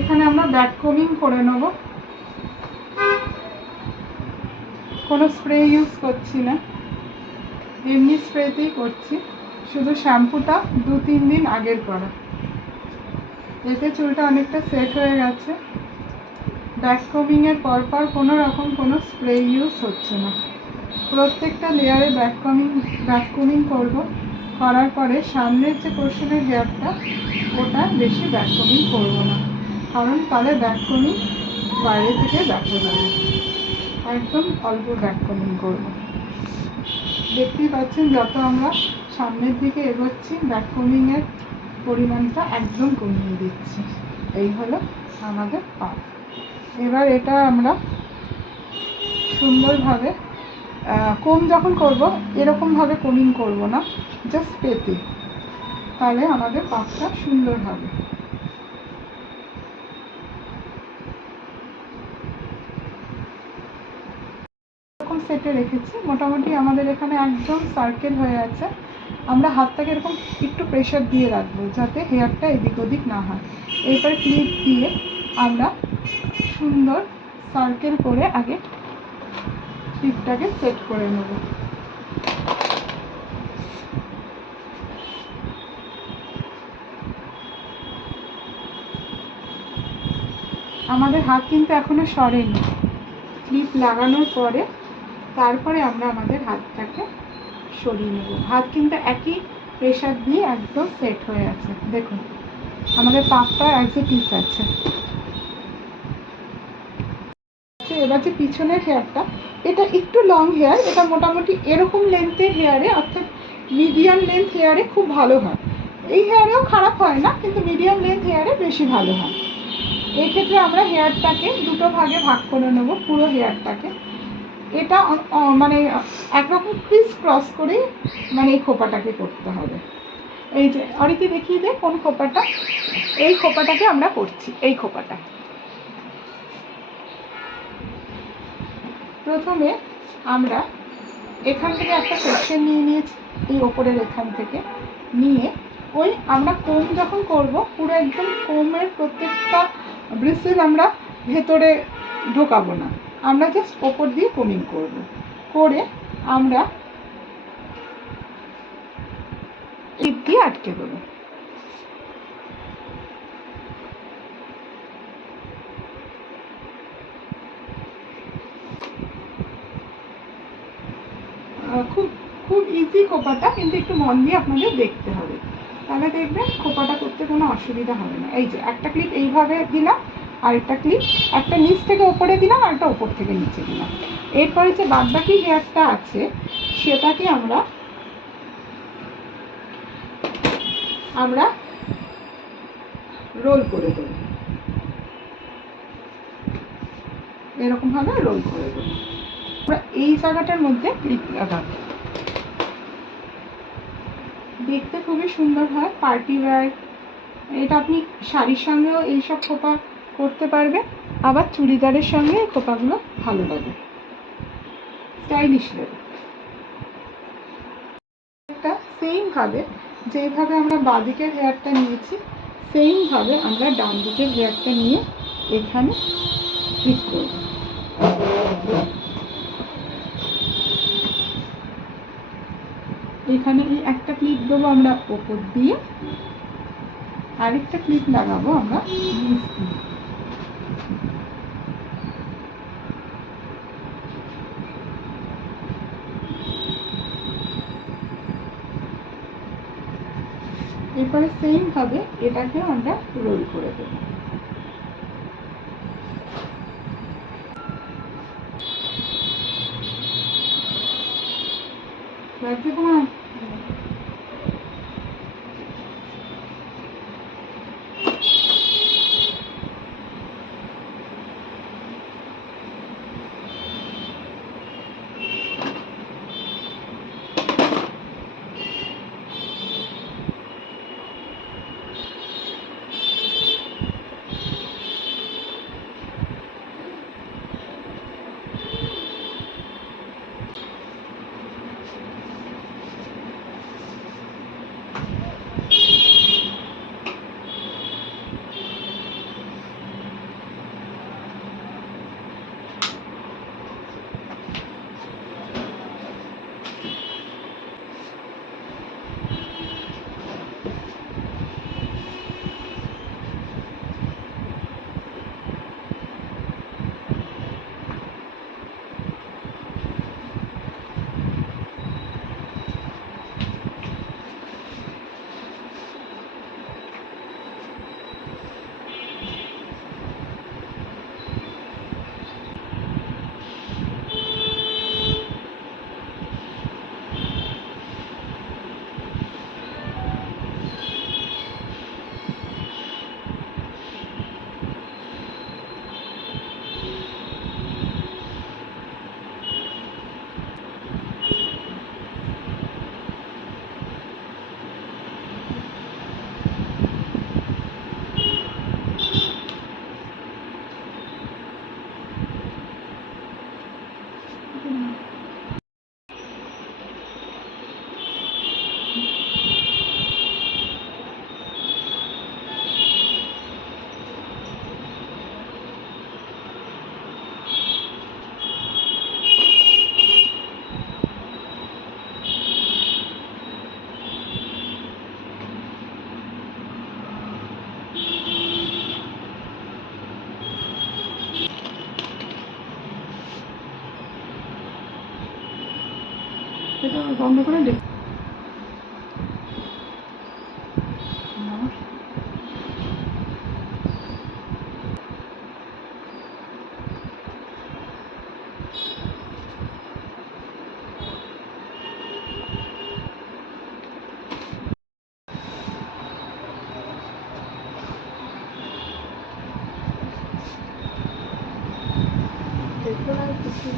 এখানে আমরা ব্যাক কোমিং করে নেব, কোনো স্প্রে ইউজ করছি না, এমনি স্প্রেতেই করছি, শুধু শ্যাম্পুটা 2-3 দিন আগের করা। এতে চুলটা অনেকটা সেট হয়ে গেছে। ব্যাক কোমিংয়ের পরপর কোনো রকম কোনো স্প্রে ইউজ হচ্ছে না। প্রত্যেকটা লেয়ারে ব্যাক কোমিং করব, করার পরে সামনের যে পোর্শনের গ্যাপটা ওটা বেশি ব্যাক কোমিং করবো না, কারণ তাহলে ব্যাক কোমিং বাইরে থেকে দেখা যাবে। একদম অল্প ব্যাক কোমিং করবো। দেখতেই পাচ্ছেন যত আমরা সামনের দিকে এগোচ্ছি ব্যাক কোমিংয়ের পরিমাণটা একদম কমিয়ে দিচ্ছি। এই হলো আমাদের পা। এবার এটা আমরা সুন্দরভাবে কোম যখন করব এরকমভাবে কোমিং করব না, জাস্ট পেতে, তাহলে আমাদের পাকটা সুন্দর হবে। এরকম সেটে রেখেছি, মোটামুটি আমাদের এখানে একদম সার্কেল হয়ে আছে। আমরা হাতটাকে এরকম একটু প্রেশার দিয়ে রাখবো যাতে হেয়ারটা এদিক ওদিক না হয়। এরপরে ক্লিপ দিয়ে আমরা সুন্দর সার্কেল করে আগে ক্লিপটাকে সেট করে নেব। আমাদের হাত কিন্তু এখনো সরেনি, ক্লিপ লাগানোর পরে তারপরে আমরা আমাদের হাতটাকে সরিয়ে নেব। হাত কিন্তু একই প্রেশার দিয়ে একদম সেট হয়ে আছে। দেখুন আমাদের পাপটা অ্যাজ এ টিপ আছে। এবার যে পিছনের হেয়ারটা, এটা একটু লং হেয়ার, এটা মোটামুটি এরকম লেন্থের হেয়ারে, অর্থাৎ মিডিয়াম লেন্থ হেয়ারে খুব ভালো হয়। এই হেয়ারেও খারাপ হয় না, কিন্তু মিডিয়াম লেন্থ হেয়ারে বেশি ভালো হয়। এই ক্ষেত্রে আমরা হেয়ারটাকে দুটো ভাগে ভাগ করে নেব, পুরো হেয়ারটাকে। এটা মানে একরকম ক্রিস ক্রস করে মানে এই খোপাটাকে করতে হবে। এই যে অরিতি দেখিয়ে দে কোন খোপাটা, এই খোপাটাকে আমরা করছি। এই খোপাটা প্রথমে আমরা এখান থেকে একটা সেকশন নিয়ে নিয়েছি, এই ওপরের এখান থেকে নিয়ে ওই আমরা কোম যখন করব পুরো একদম কোমের প্রত্যেকটা ব্রিসেল আমরা ভেতরে ঢোকাবো না, আমরা জাস্ট ওপর দিয়ে কোমিং করব। করে আমরা ক্লিপ দিয়ে আটকে দেবো। খুব খুব ইজি খোপাটা, কিন্তু একটু মন দিয়ে আপনাদের দেখতে হবে, তাহলে দেখবেন খোপাটা করতে কোনো অসুবিধা হবে না। এই যে একটা ক্লিপ এইভাবে দিলাম, আরেকটা ক্লিপ একটা নিচ থেকে ওপরে দিলাম, আরেকটা ওপর থেকে নিচে দিলাম। এরপরে যে বাদবাকি হেয়ারটা আছে সেটাকে আমরা রোল করে দেবো, এরকমভাবে রোল করে দেবো। আমরা এই জায়গাটার মধ্যে ক্লিপ লাগাবো, দেখতে খুবই সুন্দর হয়, পার্টি ওয়্যার। এটা আপনি শাড়ির সঙ্গেও এইসব খোপা করতে পারবেন, আবার চুড়িদারের সঙ্গে এই খোপাগুলো ভালো লাগে, স্টাইলিশ লাগে। একটা সেমভাবে যেভাবে আমরা বাঁদিকের হেয়ারটা নিয়েছি সেমভাবে আমরা ডান দিকের হেয়ারটা নিয়ে এখানে ক্লিপ করব। এখানে এই একটা ক্লিপ দেবো আমরা ওপর দিয়ে, আরেকটা ক্লিপ লাগাবো আমরা নিচ দিয়ে। এরপরে সেমভাবে এটাকে আমরা রোল করে দেবো। লাগছে তোমার? এটা বন্ধ করে দে। দেখো না কিছু